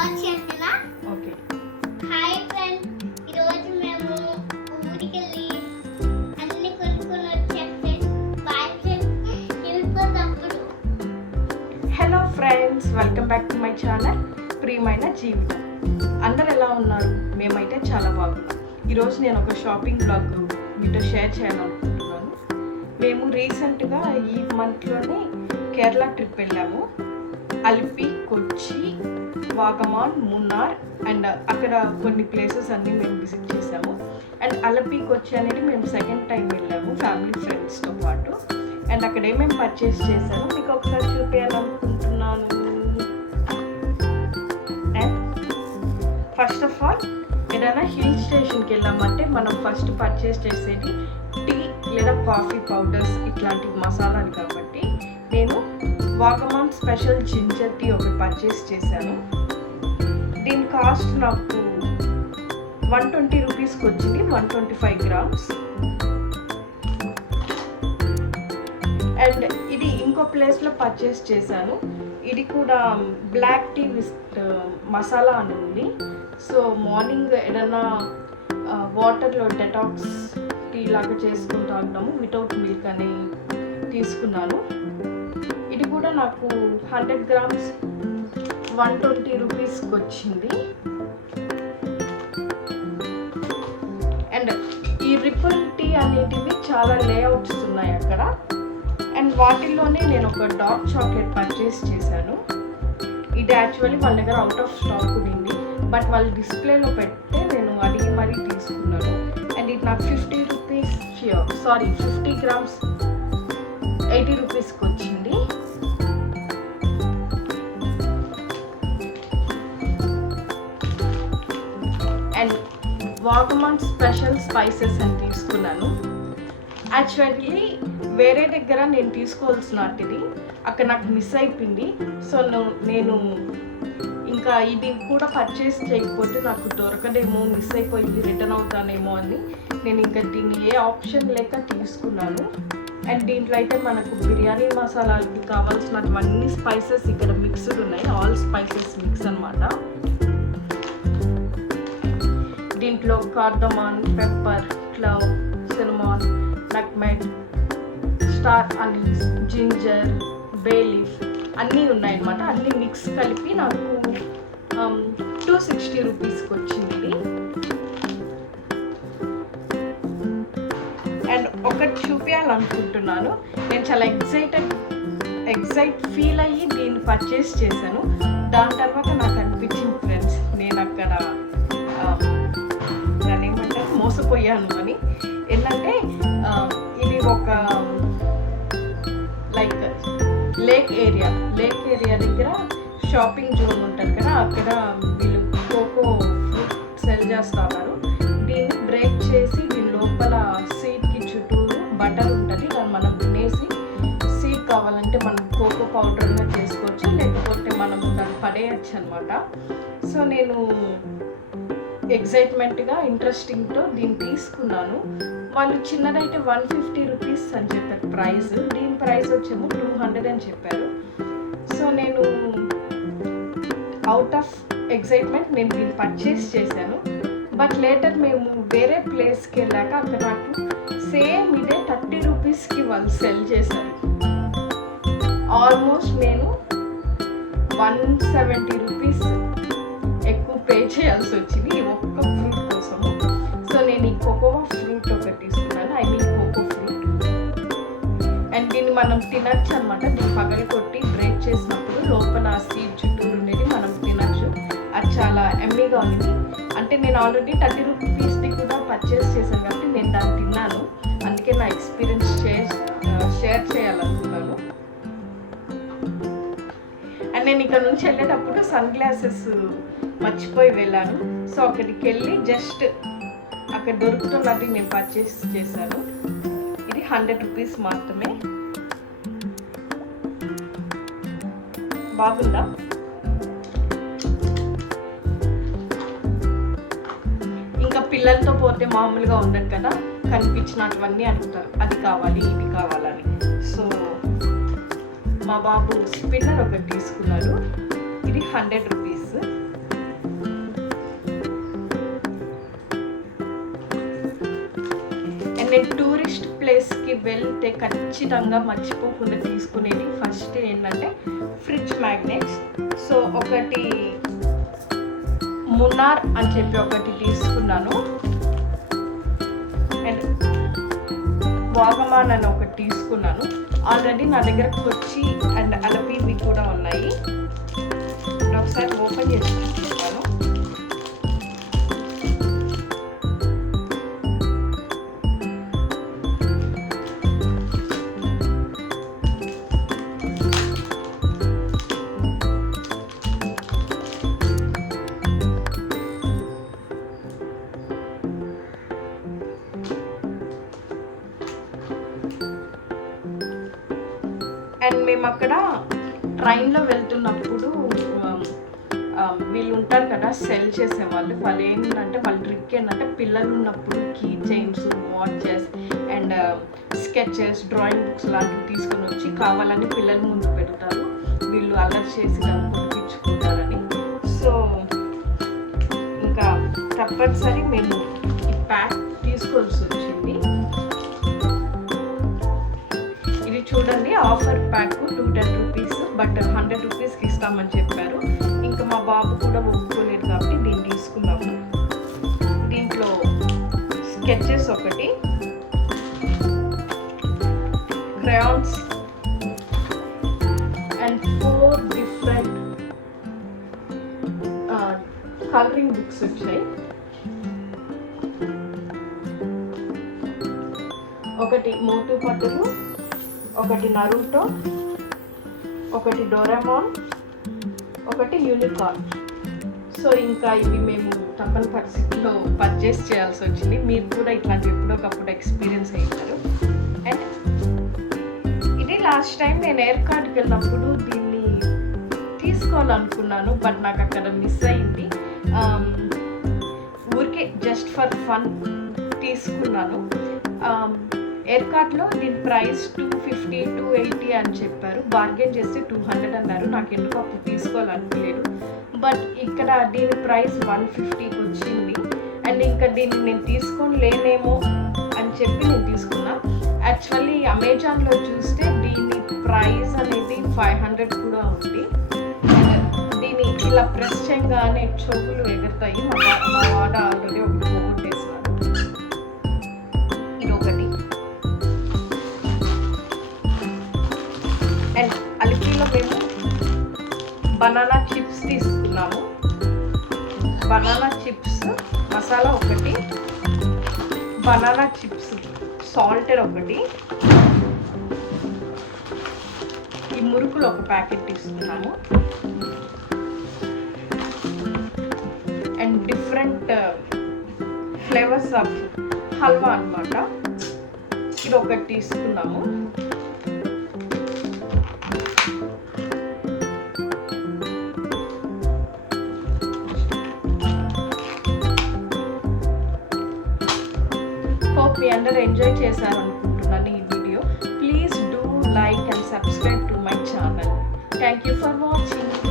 Okay. Hi friends, ఈరోజు మేము ఊరికెళ్ళి అన్ని కొనుక్కొని వచ్చేస్తే బాయ్ ఫ్రెండ్స్ వెళ్ళిపోతప్పుడు. Hello friends, welcome back to my channel ప్రియమైన జీవితం. అందరు ఎలా ఉన్నారు? మేమైతే చాలా బాగున్నాం. ఈరోజు నేను ఒక షాపింగ్ బ్లాగ్ మీతో షేర్ చేయాలనుకుంటున్నాను. మేము రీసెంట్గా ఈ మంత్లోనే కేరళ ట్రిప్ వెళ్ళాము. అలిపి, కొచ్చి, వాగమాన్, మున్నార్ అండ్ అక్కడ కొన్ని ప్లేసెస్ అన్నీ మేము విజిట్ చేసాము. అండ్ అలిపి, కొచ్చి అనేది మేము సెకండ్ టైం వెళ్ళాము ఫ్యామిలీ ఫ్రెండ్స్తో పాటు. అండ్ అక్కడ ఏమేమి పర్చేస్ చేశాము మీకు ఒకసారి చూపించాలనుకుంటున్నాను. అండ్ ఫస్ట్ ఆఫ్ ఆల్ ఏదైనా హిల్ స్టేషన్కి వెళ్ళామంటే మనం ఫస్ట్ పర్చేస్ చేసేది టీ లేదా కాఫీ పౌడర్స్, ఇట్లాంటి మసాలాలు. కాబట్టి నేను వాగమాన్ స్పెషల్ జింజర్ టీ ఒకటి పర్చేస్ చేశాను. దీని కాస్ట్ నాకు 120 రూపీస్కి వచ్చింది, 125 గ్రామ్స్. అండ్ ఇది ఇంకో ప్లేస్లో పర్చేస్ చేశాను. ఇది కూడా బ్లాక్ టీ విత్ మసాలా అని ఉంది. సో మార్నింగ్ ఏదైనా వాటర్లో డెటాక్స్ టీ లాగా చేసుకుని తాగుతాము వితౌట్ మిల్క్ అని తీసుకున్నాను. ఇది కూడా నాకు 100 గ్రామ్స్ 120 రూపీస్కి వచ్చింది. అండ్ ఈ రిపుల్ టీ అనేటివి చాలా లేఅవుట్స్ ఉన్నాయి అక్కడ. అండ్ వాటిల్లోనే నేను ఒక డార్క్ చాక్లెట్ పర్చేస్ చేశాను. ఇది యాక్చువల్లీ వాళ్ళ దగ్గర అవుట్ ఆఫ్ స్టాక్ ఉంది, బట్ వాళ్ళు డిస్ప్లేలో పెడితే నేను అడిగి మరీ తీసుకున్నాను. అండ్ ఇది నాకు 50 గ్రామ్స్ 80 రూపీస్కి వచ్చింది. అండ్ వాగమాన్ స్పెషల్ స్పైసెస్ అని తీసుకున్నాను. యాక్చువల్లీ వేరే దగ్గర నేను తీసుకోవాల్సినది అక్కడ నాకు మిస్ అయిపోయింది. సో నేను ఇంకా ఇది కూడా పర్చేస్ చేయకపోతే నాకు దొరకదేమో, మిస్ అయిపోయింది, రిటర్న్ అవుతానేమో అని నేను ఇంకా దీన్ని ఏ ఆప్షన్ లేక తీసుకున్నాను. అండ్ దీంట్లో అయితే మనకు బిర్యానీ మసాలాకి కావాల్సినవన్నీ స్పైసెస్ ఇక్కడ మిక్స్డ్ ఉన్నాయి, ఆల్ స్పైసెస్ మిక్స్ అన్నమాట. దీంట్లో cardamom, pepper, clove, cinnamon, nutmeg, star anise, ginger, bay leaf అన్నీ ఉన్నాయన్నమాట. అన్నీ మిక్స్ కలిపి నాకు 260 రూపీస్కి వచ్చింది ఇది. అండ్ ఒకటి చూపించాలనుకుంటున్నాను. నేను చాలా ఎగ్జైట్ ఫీల్ అయ్యి దీన్ని పర్చేస్ చేశాను. దాని తర్వాత నాకు అనిపించింది ఫ్రెండ్స్, నేను అక్కడ దాన్ని ఏమంటారు మోసపోయాను అని. ఏంటంటే ఇది ఒక లైక్ లేక్ ఏరియా దగ్గర షాపింగ్ జోన్ ఉంటుంది కదా, అక్కడ వీళ్ళు కోకో ఫ్రూట్ సెల్ చేస్తూ ఉన్నారు. దీన్ని బ్రేక్ చేసి దీని లోపల సీడ్కి చుట్టూరు బటర్ ఉంటుంది, దాన్ని మనం తినేసి సీడ్ కావాలంటే మనం కోకో పౌడర్గా చేసుకోవచ్చు, లేకపోతే మనం దాన్ని పడేయచ్చు అనమాట. సో నేను ఎగ్జైట్మెంట్గా ఇంట్రెస్టింగ్తో దీన్ని తీసుకున్నాను. వాళ్ళు చిన్నదైతే 150 రూపీస్ అని చెప్పారు ప్రైస్, దీని ప్రైస్ వచ్చేమో 200 అని చెప్పారు. సో నేను అవుట్ ఆఫ్ ఎగ్జైట్మెంట్ నేను దీన్ని పర్చేస్ చేశాను. బట్ లేటర్ మేము వేరే ప్లేస్కి వెళ్ళాక అక్కడ నాకు సేమ్ ఇదే 30 రూపీస్కి వాళ్ళు సెల్ చేశారు. ఆల్మోస్ట్ నేను 170 రూపీస్ ఎక్కువ పే చేయాల్సి వచ్చింది ఈ ఒక్క ఫ్రూట్ కోసము. సో నేను ఈ కోకోవా ఫ్రూట్ ఒకటి తీసుకున్నాను, I mean cocoa fruit. And దీన్ని మనం తినచ్చు అనమాట. దీన్ని పగలు కొట్టి బ్రేక్ చేసినప్పుడు లోపల సీడ్ చుట్టూరు ఉండేది మనం తినచ్చు. అది చాలా ఎమ్మీగా ఉంది. అంటే నేను ఆల్రెడీ 30 రూపీస్ది కూడా పర్చేస్ చేశాను కాబట్టి నేను దాన్ని తిన్నాను, అందుకే నా ఎక్స్పీరియన్స్ షేర్ చేయాలనుకున్నాను. అండ్ నేను ఇక్కడ నుంచి వెళ్ళేటప్పుడు సన్ గ్లాసెస్ మర్చిపోయి వెళ్ళాను. సో అక్కడికి వెళ్ళి జస్ట్ అక్కడ దొరుకుతున్నది నేను పర్చేస్ చేశాను. ఇది 100 రూపీస్ మాత్రమే. బాగుందా? ఇంకా పిల్లలతో పోతే మామూలుగా ఉండదు కదా, కనిపించినటువన్నీ అడుగుతారు, అది కావాలి ఇది కావాలని. సో మా బాబు స్పిన్నర్ ఒకటి తీసుకున్నాడు, ఇది 100 రూపీస్. నేను టూరిస్ట్ ప్లేస్కి వెళ్తే ఖచ్చితంగా మర్చిపోకుండా తీసుకునేది ఫస్ట్ ఏంటంటే ఫ్రిడ్జ్ మ్యాగ్నెట్స్. సో ఒకటి మున్నార్ అని చెప్పి ఒకటి తీసుకున్నాను, అండ్ వాగమాన్ అని ఒకటి తీసుకున్నాను. ఆల్రెడీ నా దగ్గర కొచ్చి అండ్ అలపీవి కూడా ఉన్నాయి. ఒకసారి ఓపెన్ చేసి చూపిస్తాను. అండ్ మేము అక్కడ ట్రైన్లో వెళ్తున్నప్పుడు వీళ్ళు ఉంటారు కదా సెల్ చేసేవాళ్ళు, వాళ్ళు ఏంటంటే వాళ్ళ ట్రిక్ ఏంటంటే పిల్లలు ఉన్నప్పుడు key chains, watches and sketches, drawing books లాంటివి తీసుకొని వచ్చి కావాలని పిల్లల ముందు పెడతారు, వీళ్ళు అల్లరి చేసి దాన్ని కొనిపించుకుంటారని. సో ఇంకా తప్పనిసరి మేము ఈ ప్యాక్ తీసుకోవాల్సి వచ్చింది. ఇది చూడండి, ఆఫర్ ప్యాక్ 210 రూపీస్, బట్ 100 రూపీస్కి ఇస్తామని చెప్పారు. ఇంకా మా బాబు కూడా ఒప్పుకోలేదు కాబట్టి దీన్ని తీసుకున్నాము. దీంట్లో స్కెచెస్ ఒకటి, crayons and 4 different colouring books వచ్చాయి. ఒకటి మోటు పట్టులు, ఒకటి నరుటో, ఒకటి డోరామాన్, ఒకటి యూనికార్న్. సో ఇంకా ఇవి మేము తప్పని పరిస్థితుల్లో పర్చేస్ చేయాల్సి వచ్చింది. మీరు కూడా ఇట్లాంటివి ఎప్పుడోకప్పుడు ఎక్స్పీరియన్స్ అయ్యారు. అండ్ ఇది లాస్ట్ టైం నేను ఎయిర్ కార్డ్కి వెళ్ళినప్పుడు దీన్ని తీసుకోవాలనుకున్నాను, బట్ నాకు అక్కడ మిస్ అయింది. ఊరికే జస్ట్ ఫర్ ఫన్ తీసుకున్నాను. ఎయిర్ కార్ట్లో దీని ప్రైస్ 250 280 అని చెప్పారు, బార్గెన్ చేస్తే 200 అన్నారు. నాకు ఎందుకు అప్పుడు తీసుకోవాలనుకోలేదు, బట్ ఇక్కడ దీని ప్రైస్ 150కి వచ్చింది. అండ్ ఇంకా దీన్ని నేను తీసుకొని లేనేమో అని చెప్పి నేను తీసుకున్నా. యాక్చువల్లీ అమెజాన్లో చూస్తే దీని ప్రైస్ అనేది 500 కూడా ఉంది. దీన్ని ఇలా ప్రెస్ చేయగానే చెవులు ఎగురుతాయి. మా వాడ ఆల్రెడీ ఒకటి పోగొట్టేసినారు. ఇది ఒకటి. అండ్ అలిపిలో మేము బనానా చిప్స్ తీసుకున్నాము. బనానా చిప్స్ మసాలా ఒకటి, బనానా చిప్స్ సాల్టెడ్ ఒకటి, ఈ మురుకులు ఒక ప్యాకెట్ తీసుకున్నాము. And different flavours of halwa అన్నమాట, ఇది ఒకటి తీసుకున్నాము. హోప్ మీ అందరూ ఎంజాయ్ చేశారనుకుంటున్నాను ఈ video. Please do like and subscribe to my channel. Thank you for watching.